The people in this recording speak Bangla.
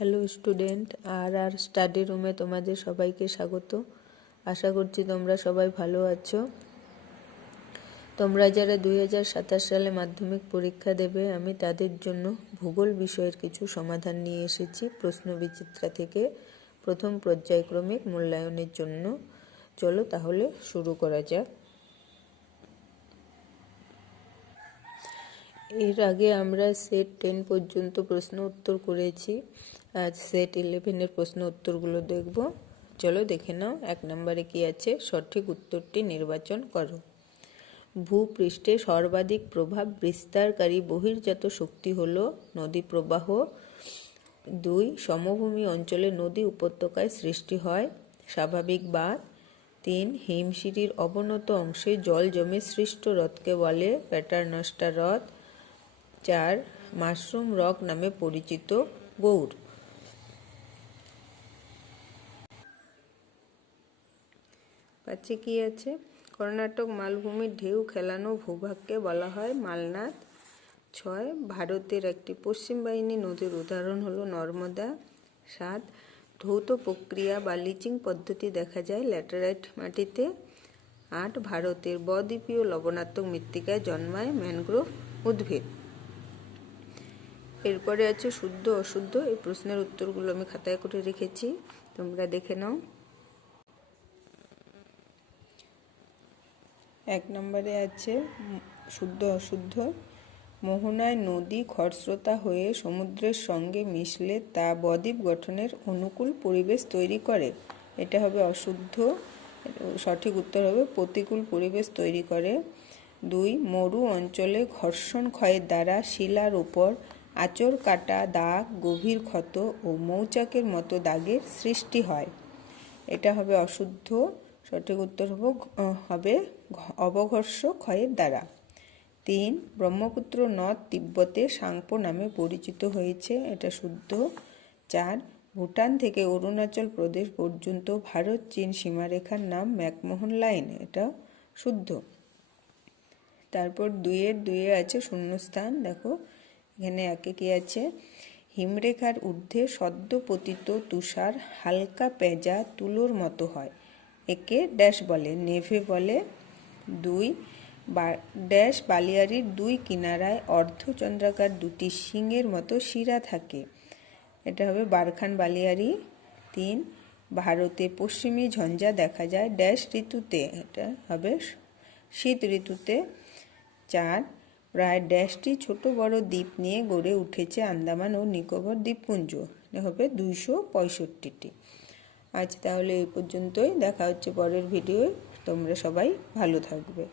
হ্যালো স্টুডেন্ট, আর স্টাডি রুমে তোমাদের সবাইকে স্বাগত। আশা করছি তোমরা সবাই ভালো আছো। তোমরা যারা 2027 সালে মাধ্যমিক পরীক্ষা দেবে, আমি তাদের জন্য ভূগোল বিষয়ের কিছু সমাধান নিয়ে এসেছি প্রশ্নবিচিত্রা থেকে প্রথম পর্যায়ক্রমিক মূল্যায়নের জন্য। চলো তাহলে শুরু করা যাক। এর আগে আমরা সেট 10 পর্যন্ত প্রশ্ন উত্তর করেছি। আজ সেট 11-এর প্রশ্ন উত্তরগুলো দেখব। চলো দেখে নাও। 1 নম্বরে কি আছে? সঠিক উত্তরটি নির্বাচন করো। ভূপৃষ্ঠে সর্বাধিক প্রভাব বিস্তারকারী বহির্জাত শক্তি হল নদী প্রবাহ। 2, সমভূমি অঞ্চলে নদী উপত্যকায় সৃষ্টি হয় স্বাভাবিক বাঁধ। 3, হিমশিরির অবনত অংশে জল জমে সৃষ্ট হ্রদকে বলে প্যাটার্নাস্টা হ্রদ। 4, মাশরুম রক নামে পরিচিত গৌড়। পাচ্ছে কি আছে? কর্ণাটক মালভূমির ঢেউ খেলানো ভূভাগকে বলা হয় মালনাদ। 6, ভারতের একটি পশ্চিম বাহিনী নদীর উদাহরণ হলো নর্মদা। 7, ধৌত প্রক্রিয়া বা লিচিং পদ্ধতি দেখা যায় ল্যাটেরাইট মাটিতে। 8, ভারতের বদ্বীপীয় লবণাত্মক মৃত্তিকায় জন্মায় ম্যানগ্রোভ উদ্ভিদ। এরপরে আছে শুদ্ধ অশুদ্ধ। এই প্রশ্নের উত্তরগুলো আমি খাতায় করে রেখেছি, তোমরা দেখে নাও। 1 নম্বরে আছে শুদ্ধ অশুদ্ধ। মোহনায় নদী খরস্রোতা হয়ে সমুদ্রের সঙ্গে মিশলে তা বদ্বীপ গঠনের অনুকূল পরিবেশ তৈরি করে। এটা হবে অশুদ্ধ। সঠিক উত্তর হবে প্রতিকূল পরিবেশ তৈরি করে। 2, মরু অঞ্চলে ঘর্ষণ ক্ষয়ের দ্বারা শিলার উপর আঁচড় কাটা দাগ, গভীর ক্ষত ও মৌচাকের মতো দাগের সৃষ্টি হয়। এটা হবে অশুদ্ধ। সঠিক উত্তর হবে অবঘর্ষ ক্ষয়ের দ্বারা। 3, ব্রহ্মপুত্র নদ তিব্বতে সাংপো নামে পরিচিত হয়েছে। এটা শুদ্ধ। 4, ভুটান থেকে অরুণাচল প্রদেশ পর্যন্ত ভারত চীন সীমারেখার নাম ম্যাকমোহন লাইন। এটা শুদ্ধ। তারপর 2 আছে শূন্যস্থান। দেখো এখানে 1 কি আছে? হিমরেখার ঊর্ধ্বে সদ্য পতিত তুষার হালকা পেঁজা তুলোর মতো হয়, একে ড্যাশ বলে? নেভে বলে। 2, ড্যাশ বালিয়াড়ির 2 কিনারায় অর্ধচন্দ্রাকার 2টি শিংয়ের মতো শিরা থাকে। এটা হবে বারখান বালিয়াড়ি। 3, ভারতে পশ্চিমী ঝঞ্ঝা দেখা যায় ড্যাশ ঋতুতে। এটা হবে শীত ঋতুতে। 4, প্রায় ড্যাশটি ছোট বড় দ্বীপ নিয়ে গড়ে উঠেছে আন্দামান ও নিকোবর দ্বীপপুঞ্জ। এটা হবে 265টি। আজ তাহলে এই পর্যন্তই। দেখা হচ্ছে পরের ভিডিওয়। তোমরা সবাই ভালো থাকবে।